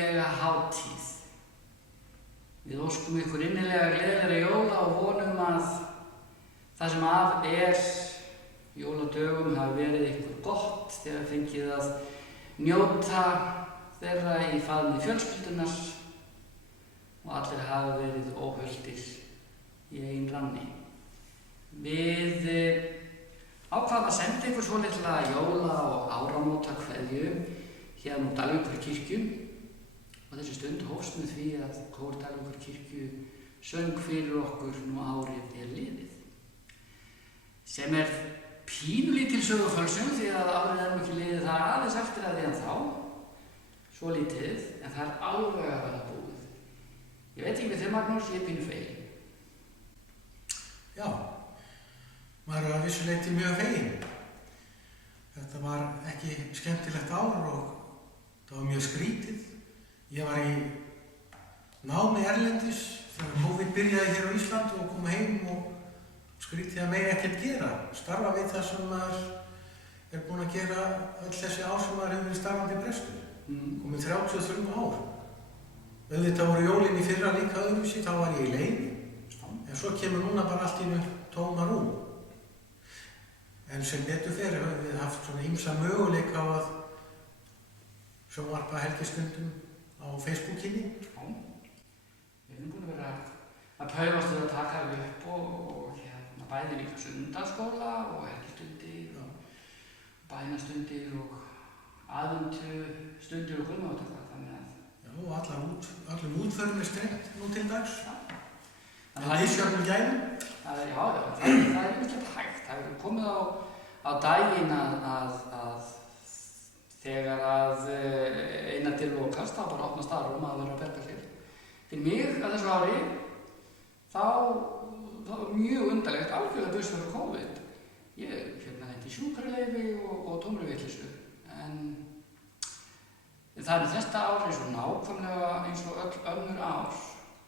gleðilega hátíð. Við óskum ykkur innilega gleðilega jóla og vonum að það sem af jóladögum hafi verið ykkur gott þegar fengið að njóta þeirra í faðmi fjölskyldunar og allir hafi verið óhultir í eigin ranni. Við ákvaðum að senda ykkur svolitla jóla- og áramóta kveðju hérna úr Dalvíkurkirkju og þessi stund hófst með því að kór Dalvíkurkirkju söng fyrir okkur nú árið liðið. Sem pínulítil sögufölsun því að árið nú ekki liðið það aðeins eftir að því en þá, svo lítið, en það alveg að vera búið. Ég veit ekki við þér Magnús, ég pínu fegin. Já, maður að vissu leyti mjög fegin. Þetta var ekki skemmtilegt ár og það var mjög skrítið. Ég var í námi erlendis þegar COVID byrjaði hér á Íslandi og kom heim og skrítið að megi ekkert gera. Starfa við það sem maður búinn að gera öll þessi ár sem maður hefur verið starfandi prestur. Komið 33 ár. Auðvitað voru jólin í fyrra líka öðruvísi, þá var ég í leyfi. En svo kemur núna bara allt í einu tóma rúm. En sem betur fer höfum við haft svona ýmsa möguleika á að sjónvarpa helgistundum á Facebookinni. Já, við erum búin að vera að paufast við að taka upp og bæði líka sunnudagsskóla og helgistundir og bænastundir og aðventustundir og guðmátaka, þannig að... Já, og allum útförum strengt nú til dags. En það sjálfum gæðum? Já, það ýmislegt hægt. Það hefur komið á daginn að þegar að eina til lokast, þá bara opnast aðrum að vera að berga sér. Fyrir mig að þessu ári, þá var mjög undarlegt algjörlega búist fyrir COVID. Ég hendi sjúkraleyfi og tómri vitleysu. En það er þetta ár eins og nákvæmlega eins og öll önnur ár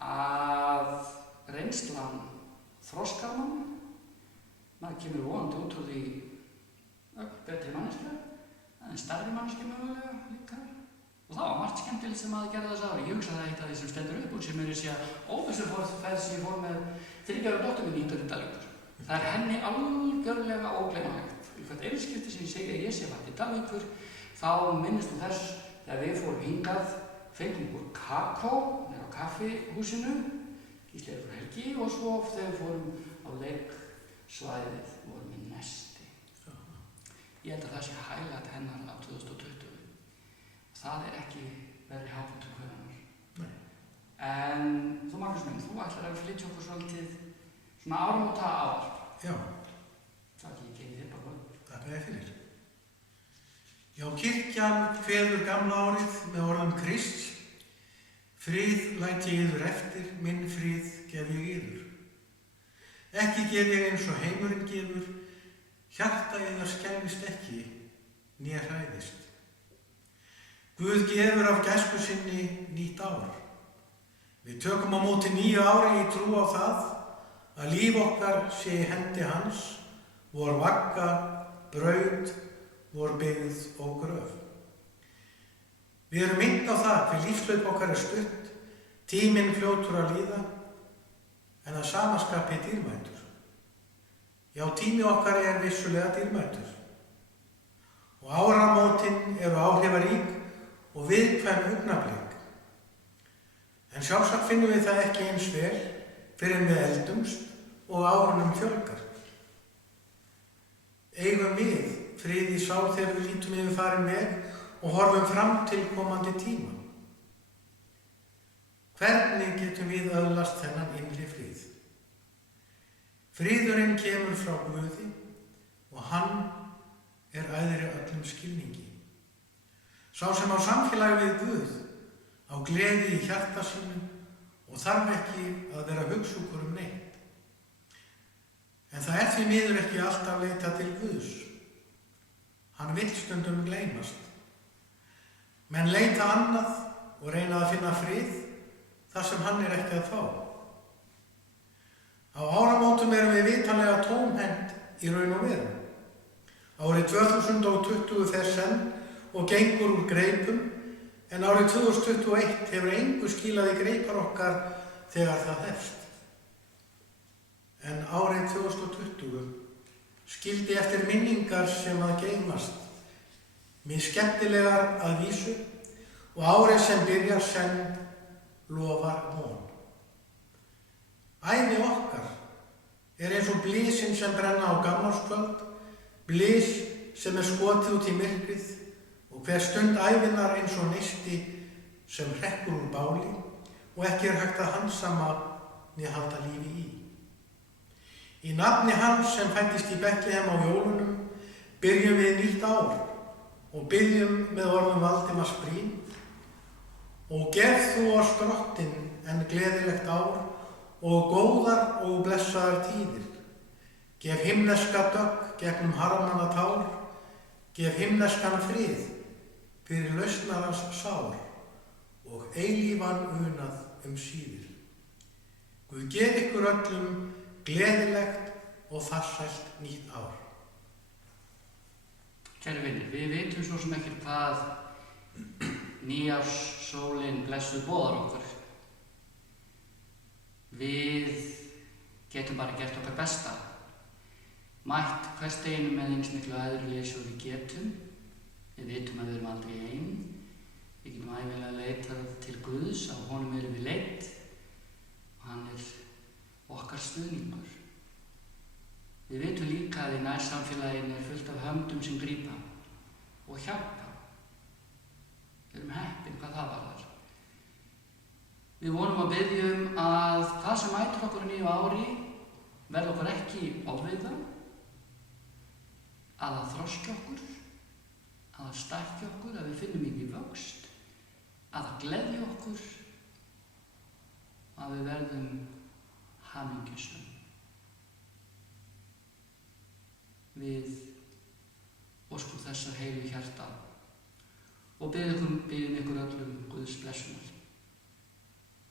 að reynslan þroskar mann. Maður kemur vonandi út úr því betri manneskja, en stærri manneskja mögulega líka. Og það var margt skemmtilegt sem maður gerði þess ári. Ég hugsaði eitt af því sem stendur upp úr sem er þessi óvissuferð sem ég fór með 3 ára dóttur minni hingað til Dalvíkur. Það er henni algjörlega ógleymanlegt. Í hvert skipti sem ég segi að ég sé til Dalvíkur, þá minnist þess þegar við fórum hingað, fengum okkur kakó á kaffihúsinu, Gísli frá Helgi, og svo þegar við fórum á leiksvæðið vorum við nesti. Ég held að það sé highlight hennar á 2020. Það er ekki verið hápunktur kvöðunar. Nei. En þú Magnús minn, þú ætlar að flytja okkur svolítið svona áramóta ávarp. Já. Það ekki, ég geymi þér bara. Takk að þér fyrir. Já, kirkjan kveður gamla árið með orðum Krists. Frið læt ég yður eftir, minn frið gef ég yður. Ekki gef ég eins og heimurinn gefur, hjarta yðar skelfist ekki, né hræðist. Guð gefur af gæsku sinni nýtt ár. Við tökum á móti nýju ári í trú á það að líf okkar sé í hendi hans, vor vagga, braut, vor byggð og gröf. Við erum minnt á það hver lífslaup okkar er stutt, tíminn fljótur að líða, en að sama skapi dýrmætur. Já, tími okkar er vissulega dýrmætur. Og áramótin eru áhrifarík og viðkvæm augnablik. En sjálfsagt finnum við það ekki eins vel fyrr en við eldumst og árunum fjölgar. Eigum við frið í sál þegar við lítum yfir farin veg og horfum fram til komandi tíma. Hvernig getum við öðlast þennan innri frið? Friðurinn kemur frá Guði og hann er æðri öllum skilningi. Sá sem á samfélagi við Guð, á gleði í hjarta sínu og þarf ekki að vera hugsjúkur neitt. En það er því miður ekki alltaf leita til Guðs. Hann vill stundum gleymast. Menn leita annað og reyna að finna frið þar sem hann er ekki að fá. Á áramótum erum við vitanlega tómhent í raun og veru. Árið 2020 fer senn og gengur úr greipum en árið 2021 hefur engu skilað í greipar okkar þegar það hefst. En árið 2020 skildi eftir minningar sem að geymast, mér skemmtilegar að vísu, og árið sem byrjar senn lofar von. Ævi okkar er eins og blísinn sem brenna á gamlárskvöld, blís sem er skotið út í myrkrið, og hver stund ævinnar eins og neisti sem hrekkur úr báli og ekki er hægt að handsama né halda lífi í. Í nafni hans sem fæddist í Betlehem á jólunum byrjum við nýtt ár og byrjum með orðum Valdimars Briem: og gef þú oss drottin en gleðilegt ár og góðar og blessaðar tíðir. Gef himneska dögg gegnum harmana tár, gef himneskan frið fyrir lausnarans sár og eilífan unað síðir. Guð gef ykkur öllum gleðilegt og farsælt nýtt ár. Kæru vinir, við vitum svo sem ekkert hvað nýárssólin blessuð boðar okkur. Við getum bara gert okkar besta, mætt hvers deginum með eins miklu æðruleysi og við getum. Við vitum að við erum aldrei ein. Við getum ævinlega leitað til Guðs, á honum erum við leitt og hann er okkar stuðningur. Við vitum líka að í nærsamfélaginu er fullt af höndum sem grípa og hjálpa. Við erum heppin hvað það varðar. Við vonum að biðjum að það sem mætir okkur á nýju ári verði okkur ekki ofviða, að það þroski okkur, að það stækki okkur, að við finnum inn í vöxt, að það gleðji okkur, að við verðum hamingjusöm. Við óskum þessar heilu hjarta og biðjum ykkur öllum Guðs blessunar.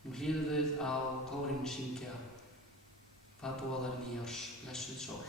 Nú hlýðum við á kórinn syngja Hvað boðar nýárs blessuð sól.